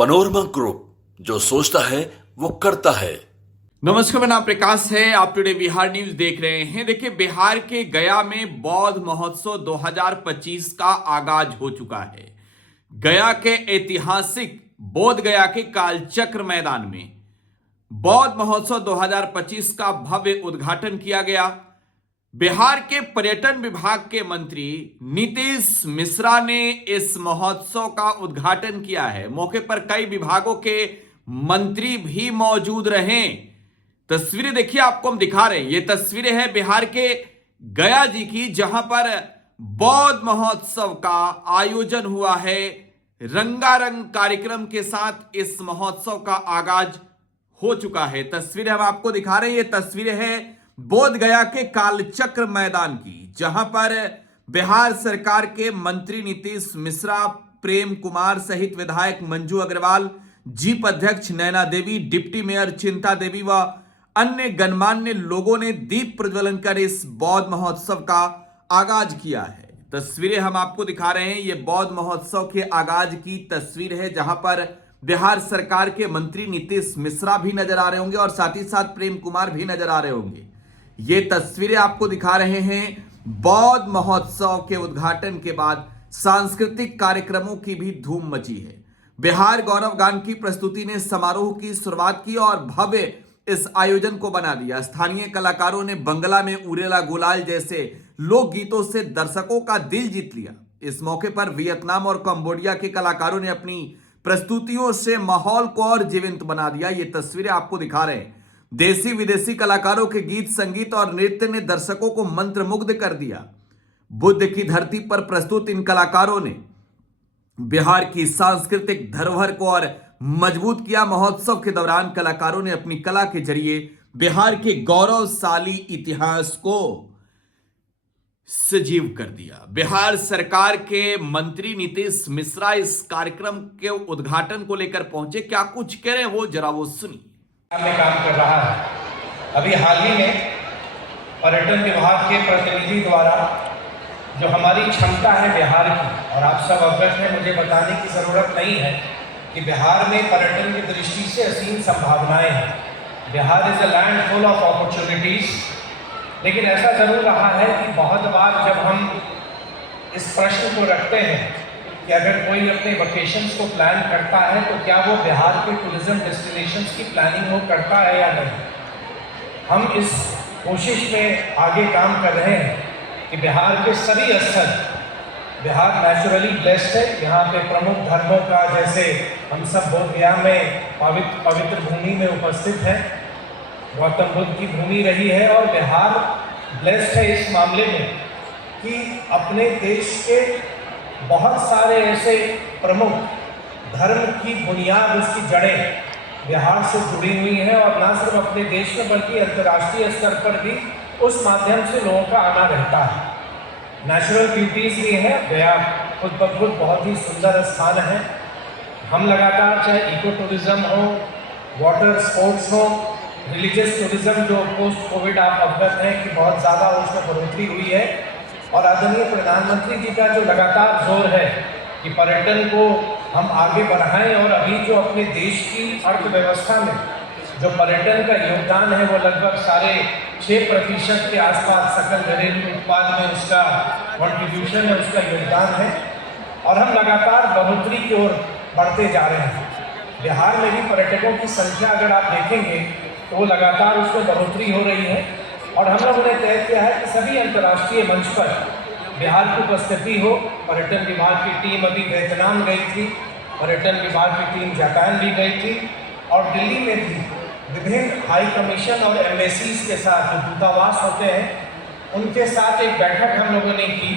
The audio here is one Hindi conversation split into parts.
पनोरमा ग्रुप, जो सोचता है वो करता है। नमस्कार, मेरा नाम प्रकाश है। आप टुडे बिहार न्यूज देख रहे हैं। देखिए, बिहार के गया में बौद्ध महोत्सव 2025 का आगाज हो चुका है। गया के ऐतिहासिक बोध गया के कालचक्र मैदान में बौद्ध महोत्सव 2025 का भव्य उद्घाटन किया गया। बिहार के पर्यटन विभाग के मंत्री नीतीश मिश्रा ने इस महोत्सव का उद्घाटन किया है। मौके पर कई विभागों के मंत्री भी मौजूद रहे। तस्वीरें देखिए, आपको हम दिखा रहे हैं। ये तस्वीरें हैं बिहार के गया जी की, जहां पर बौद्ध महोत्सव का आयोजन हुआ है। रंगारंग कार्यक्रम के साथ इस महोत्सव का आगाज हो चुका है। तस्वीरें हम आपको दिखा रहे हैं। ये तस्वीरें हैं बोध गया के कालचक्र मैदान की, जहां पर बिहार सरकार के मंत्री नीतीश मिश्रा, प्रेम कुमार सहित विधायक मंजू अग्रवाल, जीप अध्यक्ष नैना देवी, डिप्टी मेयर चिंता देवी व अन्य गणमान्य लोगों ने दीप प्रज्वलन कर इस बौद्ध महोत्सव का आगाज किया है। तस्वीरें हम आपको दिखा रहे हैं। यह बौद्ध महोत्सव के आगाज की तस्वीर है, जहां पर बिहार सरकार के मंत्री नीतीश मिश्रा भी नजर आ रहे होंगे और साथ ही साथ प्रेम कुमार भी नजर आ रहे होंगे। ये तस्वीरें आपको दिखा रहे हैं बौद्ध महोत्सव के उद्घाटन के बाद सांस्कृतिक कार्यक्रमों की भी धूम मची है। बिहार गौरव गान की प्रस्तुति ने समारोह की शुरुआत की और भव्य इस आयोजन को बना दिया। स्थानीय कलाकारों ने बंगला में उड़ेला गुलाल जैसे लोकगीतों से दर्शकों का दिल जीत लिया। इस मौके पर वियतनाम और कंबोडिया के कलाकारों ने अपनी प्रस्तुतियों से माहौल को और जीवंत बना दिया। ये तस्वीरें आपको दिखा रहे हैं। देसी विदेशी कलाकारों के गीत, संगीत और नृत्य ने दर्शकों को मंत्रमुग्ध कर दिया। बुद्ध की धरती पर प्रस्तुत इन कलाकारों ने बिहार की सांस्कृतिक धरोहर को और मजबूत किया। महोत्सव के दौरान कलाकारों ने अपनी कला के जरिए बिहार के गौरवशाली इतिहास को सजीव कर दिया। बिहार सरकार के मंत्री नीतीश मिश्रा इस कार्यक्रम के उद्घाटन को लेकर पहुंचे। क्या कुछ कह रहे हैं वो जरा वो सुनिए। में काम कर रहा है। अभी हाल ही में पर्यटन विभाग के प्रतिनिधि द्वारा जो हमारी क्षमता है बिहार की, और आप सब अवगत हैं, मुझे बताने की ज़रूरत नहीं है कि बिहार में पर्यटन की दृष्टि से असीम संभावनाएं हैं। Bihar is a land full of opportunities. लेकिन ऐसा ज़रूर रहा है कि बहुत बार जब हम इस प्रश्न को रखते हैं कि अगर कोई अपने वकेशंस को प्लान करता है तो क्या वो बिहार के टूरिज्म डेस्टिनेशंस की प्लानिंग वो करता है या नहीं। हम इस कोशिश में आगे काम कर रहे हैं कि बिहार के सभी स्थल, बिहार नेचुरली ब्लेस्ड है। यहाँ पे प्रमुख धर्मों का, जैसे हम सब बोध गया में पवित्र भूमि में उपस्थित हैं, गौतम बुद्ध की भूमि रही है, और बिहार ब्लेस्ड है इस मामले में कि अपने देश के बहुत सारे ऐसे प्रमुख धर्म की बुनियाद, उसकी जड़ें बिहार से जुड़ी हुई हैं, और ना सिर्फ अपने देश में बल्कि अंतर्राष्ट्रीय स्तर पर भी उस माध्यम से लोगों का आना रहता है। नेचुरल ब्यूटीज़ भी हैं। गया खुद ब खुद बहुत ही सुंदर स्थान है। हम लगातार चाहे इको टूरिज्म हो, वाटर स्पोर्ट्स हो, रिलीजियस टूरिज्म, जो पोस्ट कोविड आप अवगत हैं कि बहुत ज़्यादा उसमें बढ़ोतरी हुई है, और आदरणीय प्रधानमंत्री जी का जो लगातार जोर है कि पर्यटन को हम आगे बढ़ाएं, और अभी जो अपने देश की अर्थव्यवस्था में जो पर्यटन का योगदान है वो लगभग 6.5% के आसपास सकल घरेलू उत्पाद में उसका कंट्रीब्यूशन है, उसका योगदान है, और हम लगातार बढ़ोतरी की ओर बढ़ते जा रहे हैं। बिहार में भी पर्यटकों की संख्या अगर आप देखेंगे तो वो लगातार उसमें बढ़ोतरी हो रही है, और हम लोगों ने तय किया है कि सभी अंतर्राष्ट्रीय मंच पर बिहार की उपस्थिति हो। पर्यटन विभाग की टीम अभी वियतनाम गई थी, पर्यटन विभाग की टीम जापान भी गई थी, और दिल्ली में भी विभिन्न हाई कमीशन और एम्बेसीज के साथ, जो दूतावास होते हैं, उनके साथ एक बैठक हम लोगों ने की।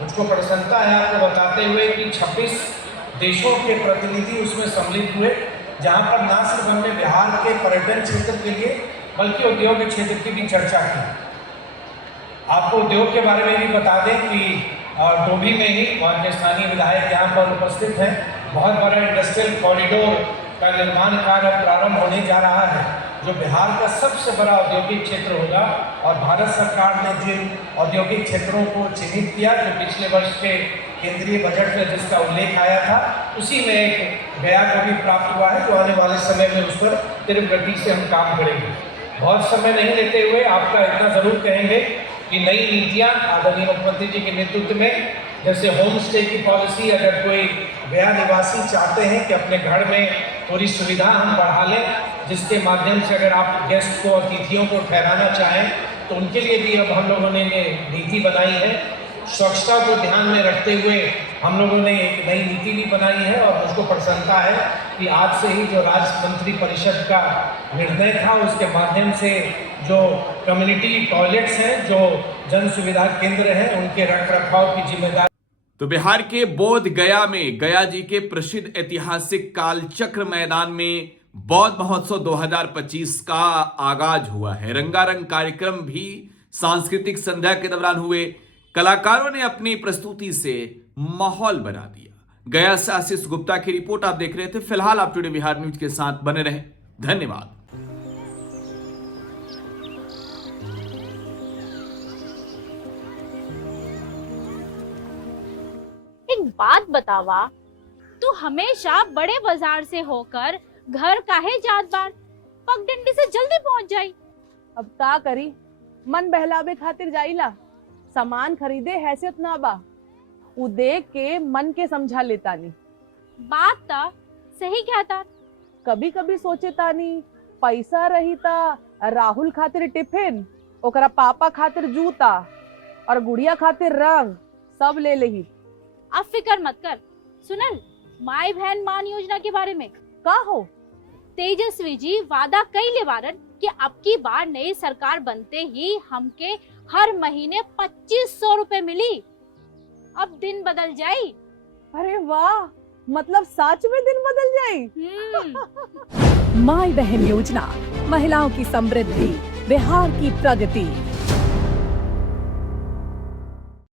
मुझको प्रसन्नता है आपको बताते हुए कि 26 देशों के प्रतिनिधि उसमें सम्मिलित हुए, जहाँ पर न सिर्फ हमने बिहार के पर्यटन क्षेत्र के लिए बल्कि उद्योग क्षेत्र की भी चर्चा की। आपको उद्योग के बारे में भी बता दें कि डोभी में ही वहाँ के स्थानीय विधायक यहाँ पर उपस्थित हैं। बहुत बड़ा इंडस्ट्रियल कॉरिडोर का निर्माण कार्य प्रारंभ होने जा रहा है, जो बिहार का सबसे बड़ा औद्योगिक क्षेत्र होगा। और भारत सरकार ने जिन औद्योगिक क्षेत्रों को चिन्हित किया, जो पिछले वर्ष के केंद्रीय बजट में जिसका उल्लेख आया था, उसी में एक गया को भी प्राप्त हुआ है, जो आने वाले समय में उस पर तीव्र गति से हम काम करेंगे। बहुत समय नहीं लेते हुए आपका इतना ज़रूर कहेंगे कि नई नीतियाँ आदरणीय मुख्यमंत्री जी के नेतृत्व में, जैसे होम स्टे की पॉलिसी, अगर कोई गया निवासी चाहते हैं कि अपने घर में थोड़ी सुविधा हम बढ़ा लें, जिसके माध्यम से अगर आप गेस्ट को, अतिथियों को ठहराना चाहें, तो उनके लिए भी अब हम लोगों ने नीति बनाई है। स्वच्छता को ध्यान में रखते हुए हम लोगों ने एक नई नीति भी बनाई है और मुझको प्रसन्नता है कि आज से ही जो राज्य मंत्री परिषद का निर्णय था, उसके माध्यम से जो कम्युनिटी टॉयलेट्स हैं, जो जन सुविधा केंद्र हैं, उनके रख रखाव की जिम्मेदारी। तो बिहार के बोध गया में गया जी के प्रसिद्ध ऐतिहासिक कालचक्र मैदान में बौद्ध महोत्सव 2025 का आगाज हुआ है। रंगारंग कार्यक्रम भी सांस्कृतिक संध्या के दौरान हुए। कलाकारों ने अपनी प्रस्तुति से माहौल बना दिया। गया से आशीष गुप्ता की रिपोर्ट आप देख रहे थे। फिलहाल आप टुडे बिहार न्यूज के साथ बने रहें। धन्यवाद। एक बात बतावा, तू हमेशा बड़े बाजार से होकर घर काहे जात बार? पगडंडी से जल्दी पहुंच जाई। अब का करी, मन बहलावे खातिर जाइला। सामान खरीदे हैसियत ना बा, उ देख के मन के समझा लेता नी। बात ता सही कहता। कभी कभी सोचे तानी पैसा रही ता राहुल खातिर टिफिन, ओकरा पापा खातिर जूता और गुड़िया खातिर रंग सब ले लेही। अब फिक्र मत कर। सुनल माई बहन मान योजना के बारे में का हो? तेजस्वी जी वादा कइले बारन कि अब की बार नई सरकार बनते ही हमके हर महीने 2500 रुपए मिली। अब दिन बदल जाई। अरे वाह, मतलब सच में दिन बदल जाई। माई बहन योजना, महिलाओं की समृद्धि, बिहार की प्रगति।